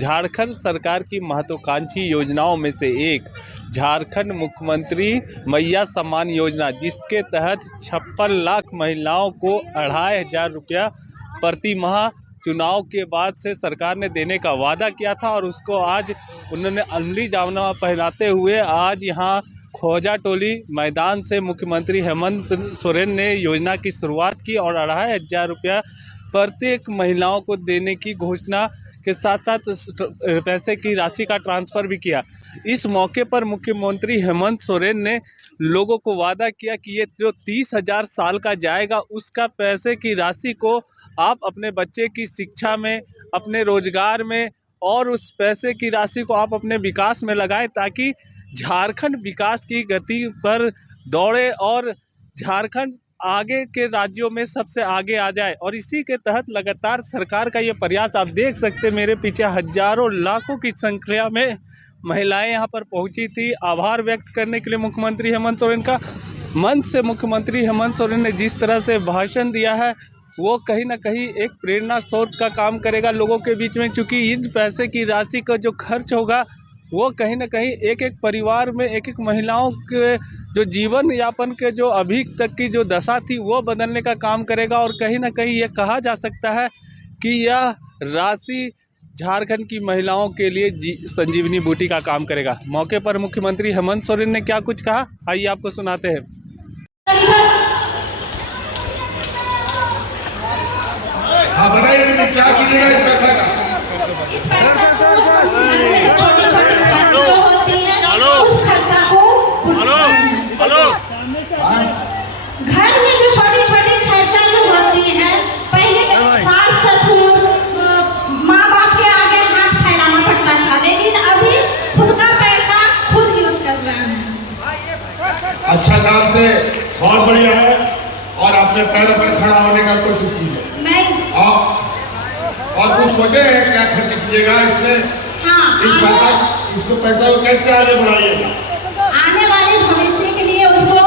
झारखंड सरकार की महत्वाकांक्षी योजनाओं में से एक झारखंड मुख्यमंत्री मैया सम्मान योजना, जिसके तहत 56 लाख महिलाओं को 2,500 रुपया प्रति माह चुनाव के बाद से सरकार ने देने का वादा किया था और उसको आज उन्होंने अमली जामा पहनाते हुए आज यहाँ खोजा टोली मैदान से मुख्यमंत्री हेमंत सोरेन ने योजना की शुरुआत की और 2,500 रुपया प्रत्येक महिलाओं को देने की घोषणा के साथ साथ पैसे की राशि का ट्रांसफ़र भी किया। इस मौके पर मुख्यमंत्री हेमंत सोरेन ने लोगों को वादा किया कि ये जो 30,000 साल का जाएगा उसका पैसे की राशि को आप अपने बच्चे की शिक्षा में, अपने रोजगार में और उस पैसे की राशि को आप अपने विकास में लगाएं ताकि झारखंड विकास की गति पर दौड़े और झारखंड आगे के राज्यों में सबसे आगे आ जाए। और इसी के तहत लगातार सरकार का ये प्रयास आप देख सकते हैं, मेरे पीछे हजारों लाखों की संख्या में महिलाएं यहाँ पर पहुंची थी आभार व्यक्त करने के लिए मुख्यमंत्री हेमंत सोरेन का। मंच से मुख्यमंत्री हेमंत सोरेन ने जिस तरह से भाषण दिया है वो कहीं ना कहीं एक प्रेरणा स्रोत का काम करेगा लोगों के बीच में, क्योंकि इन पैसे की राशि का जो खर्च होगा वो कहीं ना कहीं एक एक परिवार में एक एक महिलाओं के जो जीवन यापन के जो अभी तक की जो दशा थी वो बदलने का काम करेगा। और कहीं ना कहीं ये कहा जा सकता है कि यह राशि झारखंड की महिलाओं के लिए संजीवनी बूटी का काम करेगा। मौके पर मुख्यमंत्री हेमंत सोरेन ने क्या कुछ कहा, आइए आपको सुनाते हैं। क्या कीजिएगा इस पैसा का? घर में जो छोटी छोटी खर्चा जो होती है, पहले सास ससुर माँ बाप के आगे हाथ फैलाना पड़ता था, लेकिन अभी खुद का पैसा खुद यूज कर रहे हैं। अच्छा काम से बहुत बढ़िया है और अपने पैरों पर खड़ा होने का कोशिश कीजिए। नहीं और कुछ सोचे हैं क्या खर्च कीजिएगा इसमें? हाँ, इसको पैसा को कैसे आगे बढ़ाइएगा? आने वाले भविष्य के लिए उसको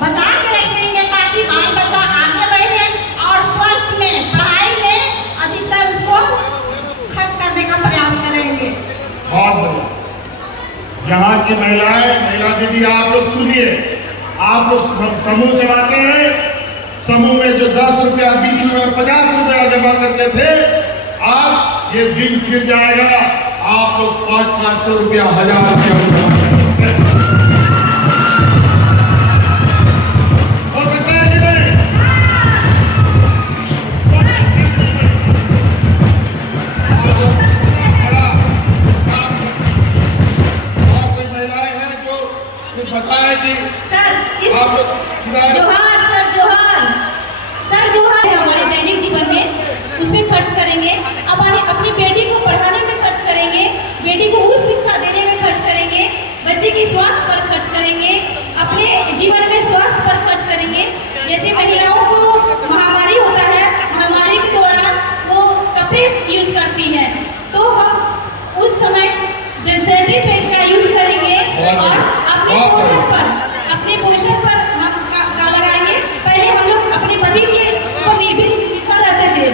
बचा के रखेंगे ताकि बाल बच्चा आगे बढ़े और स्वास्थ्य में, पढ़ाई में अधिकतर उसको खर्च करने का प्रयास करेंगे। बहुत बढ़िया। यहाँ की महिला दीदी आप लोग सुनिए, आप लोग समूह चलाते हैं, समूह में जो 10 रुपया 20 रुपया 50 रुपया जमा करते थे, आज ये दिन गिर जाएगा, आप लोग 500 रुपया 1000 रुपया हो सकता है कि नहीं? और कोई महिलाएं हैं जो बताए कि सर आप लोग जोहार हमारे दैनिक जीवन में उसमें खर्च करेंगे, अपनी बेटी को पढ़ाने में खर्च करेंगे, बेटी को उच्च शिक्षा देने में खर्च करेंगे, बच्चे की स्वास्थ्य पर खर्च करेंगे, अपने जीवन में स्वास्थ्य पर खर्च करेंगे। जैसे महिलाओं को महामारी होता है, महामारी के दौरान वो कपड़े यूज करती है, तो हम उस समय सैनिटरी पैड का यूज करेंगे और अपने पोषण पर हम का लगाएंगे। पहले हम लोग अपने पति के ऊपर निर्भर रहते थे,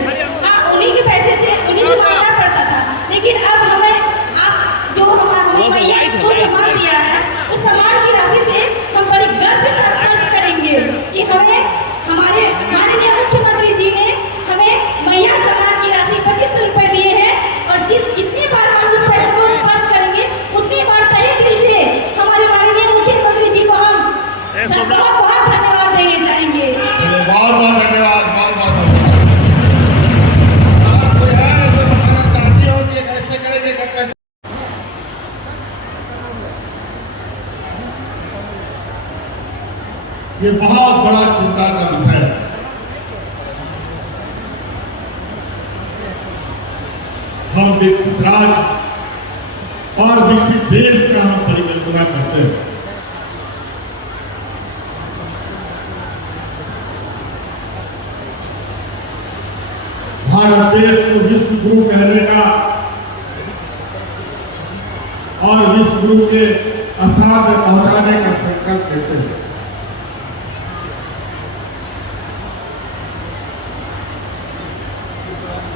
हाँ उन्हीं के पैसे से उन्हीं से मांगना पड़ता था, लेकिन अब हमें आप जो हमारे मैया को सम्मान दिया है उस सम्मान की राशि से हम बड़ी गर्व के साथ खर्च करेंगे कि हमें हमारे माननीय मुख्यमंत्री जी ने हमें मैया सम्मान की राशि 2500 रुपये दिए हैं और जितनी बार हम उस पैसे को खर्च करेंगे उतनी बार तहे दिल से हमारे माननीय मुख्यमंत्री जी को हम बहुत धन्यवाद देंगे चाहेंगे। बहुत बहुत धन्यवाद, बहुत बहुत धन्यवाद। कोई है जो बताना चाहती हो कि कैसे करेंगे कैसे? ये बहुत बड़ा चिंता का विषय है। हम विकसित राज्य और विकसित देश का हम परिकल्पना करते हैं। भारत देश को विश्व गुरु कहने का और विश्व गुरु के स्थान में पहुंचाने का संकल्प लेते हैं।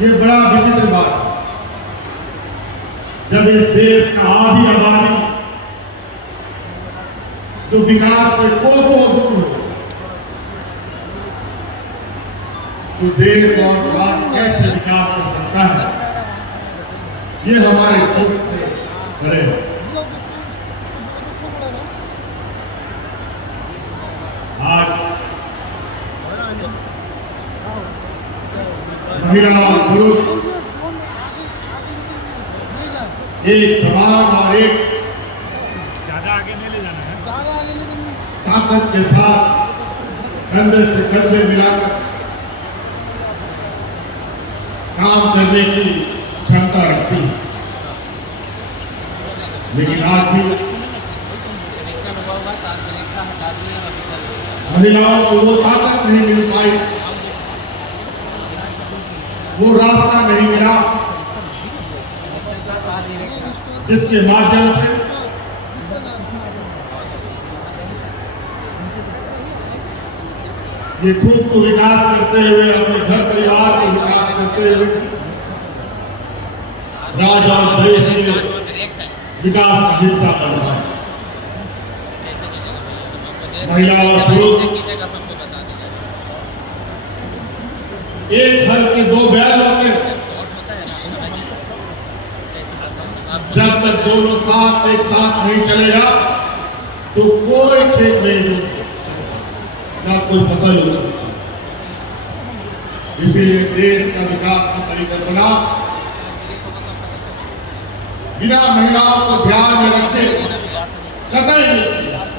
ये बड़ा विचित्र बात है। जब इस देश का आधी आबादी जो विकास से कोसों दूर हो, तो देश और राज्य कैसे विकास कर सकता है, ये हमारे सोच से परे है। आज महिला और पुरुष एक समान और एक ज्यादा आगे नहीं ले जाना है। ताकत के साथ कंधे से कंधे मिलाकर काम करने की क्षमता रखती है, लेकिन आज भी महिलाओं को वो ताकत नहीं मिल पाई, वो रास्ता नहीं मिला जिसके माध्यम से ये खुद को विकास करते हुए, अपने घर परिवार को विकास करते हुए राज्य और देश के विकास का हिस्सा बन पाए। महिला और पुरुष एक हल के दो बैल होते हैं। जब तक दोनों साथ एक साथ नहीं चलेगा तो कोई खेत नहीं रोक सकता, ना कोई फसल हो सकता। इसीलिए देश का विकास की परिकल्पना बिना महिलाओं को ध्यान में रखे कतई नहीं की जा सकती।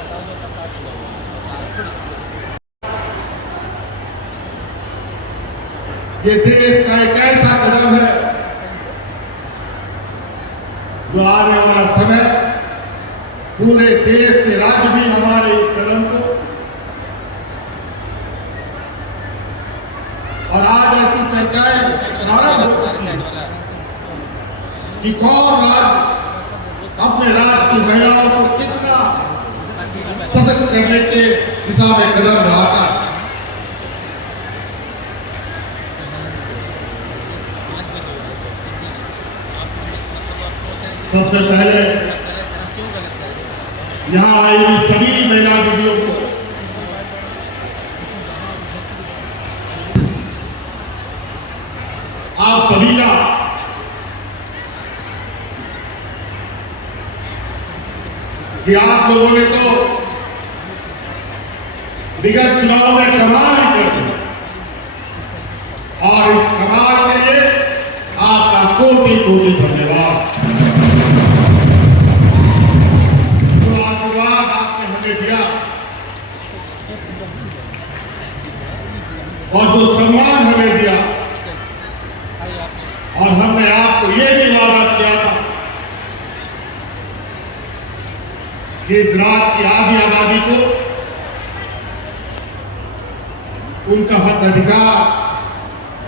ये देश का एक ऐसा कदम है जो आने वाला समय पूरे देश के राज्य भी हमारे इस कदम को, और आज ऐसी चर्चाएं प्रारंभ हो चुकी हैं कि कौन राज्य अपने राज्य की महिलाओं को कितना सशक्त करने के दिशा में कदम बढ़ाता है। सबसे पहले यहां आई हुई सभी महिला दीदियों को आप सभी का कि आप लोगों ने तो विगत चुनाव में कमाल ही कर दी, और इस कमाल के लिए आपका कोटि कोटि धन्यवाद। जो आशीर्वाद आपने हमें दिया और जो सम्मान हमें दिया, और हमने आपको ये भी वादा किया था कि इस रात की आधी आबादी को उनका हक अधिकार,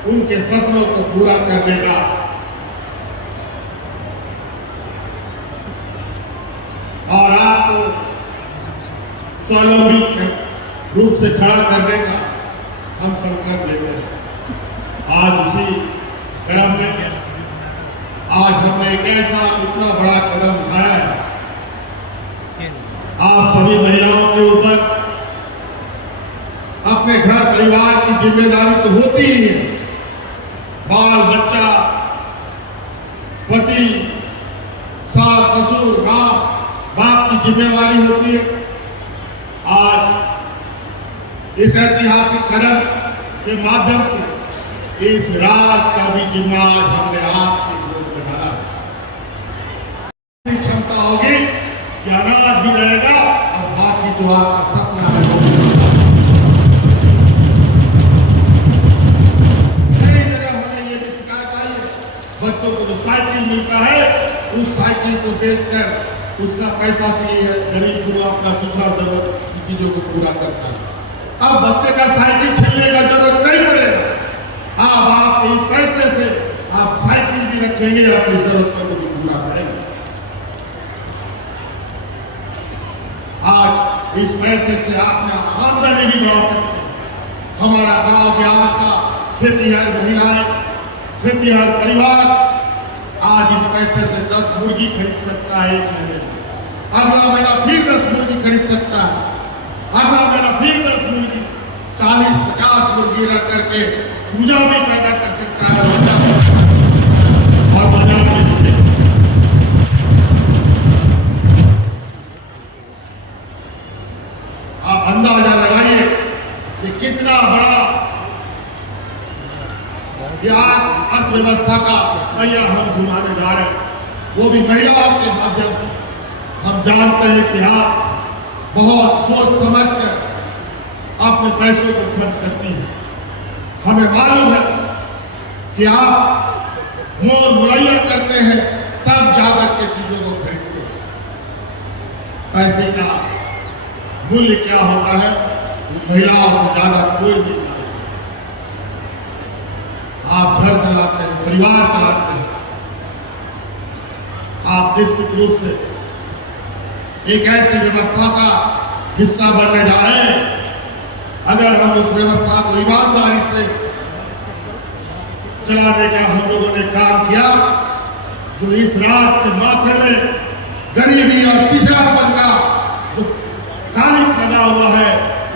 उनके सपनों को पूरा करने का और आपको स्वावलंबी रूप से खड़ा करने का हम संकल्प लेते हैं। आज उसी क्रम में आज हमने एक ऐसा इतना बड़ा कदम उठाया है। आप सभी महिलाओं के ऊपर अपने घर परिवार की जिम्मेदारी तो होती ही है, बाल बच्चा, पति, सास ससुर, मां बाप की जिम्मेवारी होती है। आज इस ऐतिहासिक कदम के माध्यम से इस राज का भी जिम्मा आज हमने आपकी गोद में डाला है। क्षमता होगी कि अनाज भी रहेगा और बाकी तो आपका सपना है। कई जगह हमें ये भी शिकायत आई है, बच्चों को जो साइकिल मिलता है उस साइकिल को बेचकर उसका पैसा से गरीब को अपना दूसरा जरूरत की चीजों को पूरा करता है। अब बच्चे का साइकिल छीनने का जरूरत नहीं पड़ेगा। अब आप इस पैसे से आप साइकिल भी रखेंगे, अपनी जरूरतों को भी पूरा करेंगे। आज इस पैसे से अपना आमदनी भी बढ़ा सकते हैं। हमारा गांव देहात का खेतीहर महिलाएं, खेतीहर परिवार आज इस पैसे से 10 मुर्गी खरीद सकता है एक महीने में, अगला महीना फिर 10 मुर्गी खरीद सकता है, अगला महीना फिर 10 मुर्गी, 40-50 मुर्गी रख करके चूजा भी पैदा कर सकता है और बाजार में भी बेच सकता है। आप अंदाजा लगाइए कि कितना बड़ा अर्थव्यवस्था का पहिया हम घुमाने जा रहे हैं, वो भी महिलाओं के माध्यम से। हम जानते हैं कि आप बहुत सोच समझ कर अपने पैसों को खर्च करती हैं। हमें मालूम है कि आप मोल मुहैया करते हैं तब जाकर के चीजों को खरीदते हैं। पैसे का मूल्य क्या होता है महिलाओं से ज्यादा कोई नहीं जानता। आप घर चलाते हैं, परिवार चलाते हैं, आप निश्चित रूप से एक ऐसी व्यवस्था का हिस्सा बनने जा रहे हैं। अगर हम उस व्यवस्था को ईमानदारी से चलाने का हम लोगों ने काम किया, जो इस राज्य के माथे में गरीबी और पिछड़ापन का जो कालिक लगा हुआ है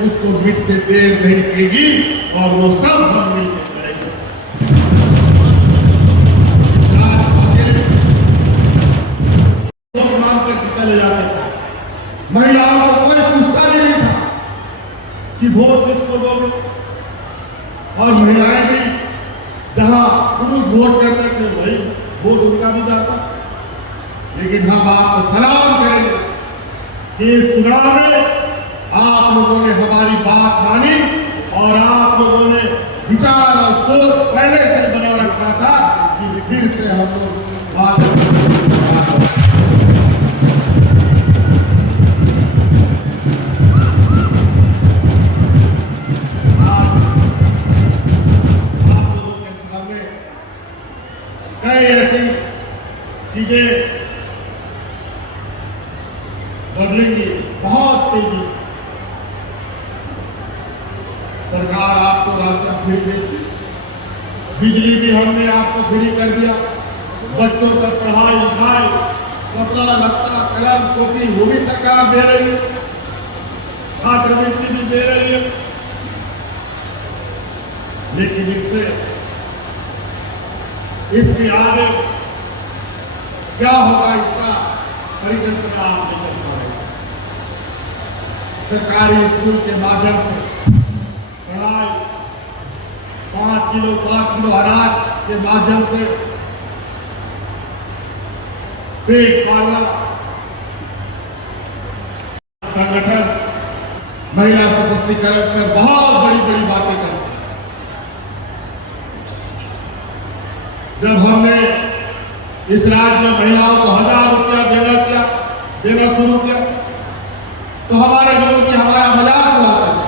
उसको मिटने देर नहीं लगेगी और वो सब हम मिलकर करेंगे। इस राज्य लोग मांग करके चले जाते थे, महिलाओं को कोई पूछता भी नहीं था कि वोट किसको दोगे, और महिलाएं भी जहां पुरुष वोट करते थे वही वोट उनका भी जाता। लेकिन हम आपको सलाम करेंगे कि इस चुनाव में आप लोगों ने हमारी बात मानी और आप लोगों ने विचार और सोच पहले से बना रखा था कि फिर से हम लोग बात ऐसी चीजें बदलेंगी बहुत तेजी से। सरकार आपको राशन फ्री देती, बिजली भी हमने आपको फ्री कर दिया, बच्चों का पढ़ाई लिखाई, कपड़ा लत्ता कलम कॉपी वो भी सरकार दे रही है, छात्रवृत्ति भी दे रही है। लेकिन इसके आगे क्या होगा इसका परिकल्पना आप नहीं कर पाएंगे। सरकारी स्कूल के माध्यम से पढ़ाई, 5 किलो 7 किलो अनाज के माध्यम से पेट पालना, संगठन महिला सशक्तिकरण पर बहुत बड़ी बड़ी बातें करते हैं। जब हमने इस राज्य में महिलाओं को 1000 रुपया देना शुरू किया तो हमारे विरोधी हमारा मजाक उड़ाते थे।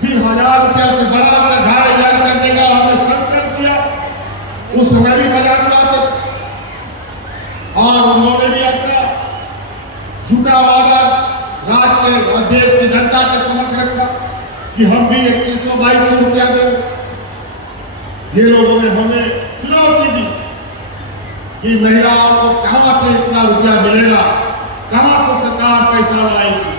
फिर 1000 रुपया से बढ़ाकर 2500 करने का हमने संकल्प किया, उस समय भी मजाक उड़ाते थे। और उन्होंने भी अपना झूठा वादा राज्य और देश की जनता के समक्ष रखा कि हम भी 2122 रुपया देंगे। ये लोगों ने हमें चुनौती दी कि महिलाओं को कहां से इतना रुपया मिलेगा, कहां से सरकार पैसा लाएगी।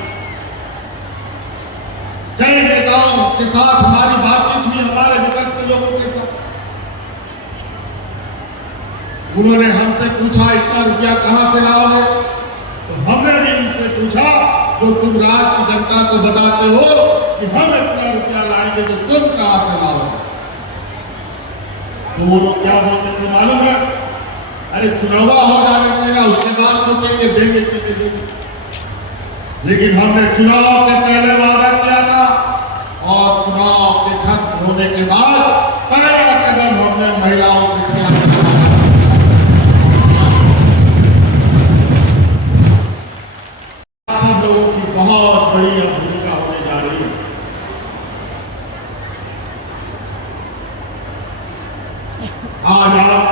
कई नेताओं के साथ हमारी बातचीत हुई, हमारे विपक्ष के लोगों के साथ। उन्होंने हमसे पूछा इतना रुपया कहां से लाओगे, तो हमने भी उनसे पूछा जो तुम राज्य की जनता को बताते हो कि हम इतना रुपया लाएंगे तो तुम कहां से लाओगे। तो वो लोग क्या बोलते थे मालूम है, अरे चुनाव हो जाने देगा उसके बाद सोचेंगे देंगे चीजें देंगे। लेकिन हमने चुनाव के पहले वादा किया था और चुनाव के खत्म होने के बाद पहला कदम हमने महिलाओं से किया। सब लोगों की बहुत बड़ी भूमिका होने जा रही है। आज आप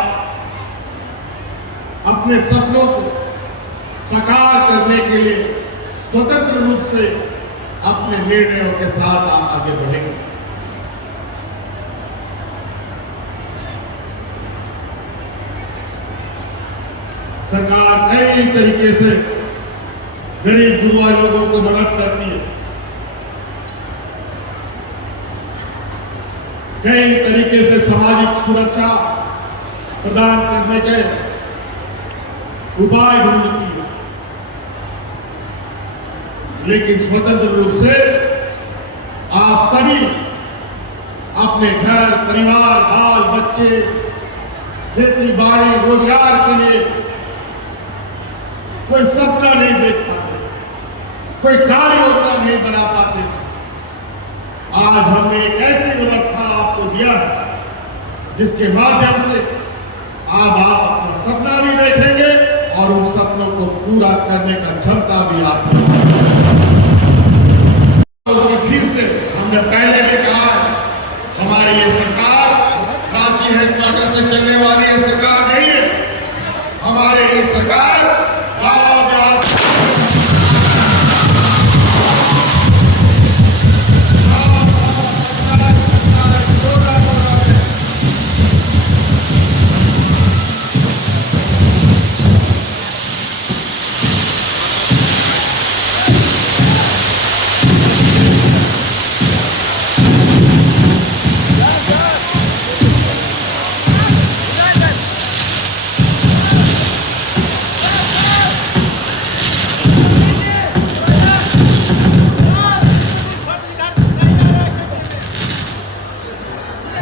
अपने सपनों को साकार करने के लिए स्वतंत्र रूप से अपने निर्णयों के साथ आप आगे बढ़ेंगे। सरकार कई तरीके से गरीब गुरुआ लोगों को मदद करती है, कई तरीके से सामाजिक सुरक्षा प्रदान करने के उपाय ढूंढती है, लेकिन स्वतंत्र रूप से आप सभी अपने घर परिवार बाल बच्चे खेती बाड़ी रोजगार के लिए कोई सपना नहीं देख पाते थे, कोई कार्य योजना नहीं बना पाते थे। आज हमने एक ऐसी व्यवस्था आपको दिया है जिसके माध्यम से आप अपना सपना भी देखेंगे और उन सपनों को पूरा करने का क्षमता भी आपको फिर से हमने पहले भी कहा है, हमारी ये सरकार रांची हेडक्वार्टर से चलने वाली ये सरकार नहीं है। हमारी ये सरकार गांव देहात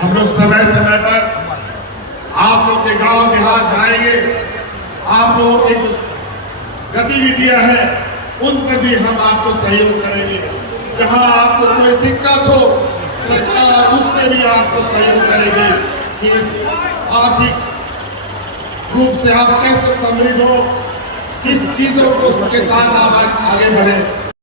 हम लोग समय समय पर आप लोग के गांव देहात जाएंगे, आप लोगों की गतिविधियां हैं उन पर भी हम आपको सहयोग करेंगे। जहां आपको कोई दिक्कत हो सरकार उसमें भी आपको सहयोग करेगी कि इस आर्थिक रूप से आप कैसे समृद्ध हो, किस चीजों को के साथ आप आगे बढ़े।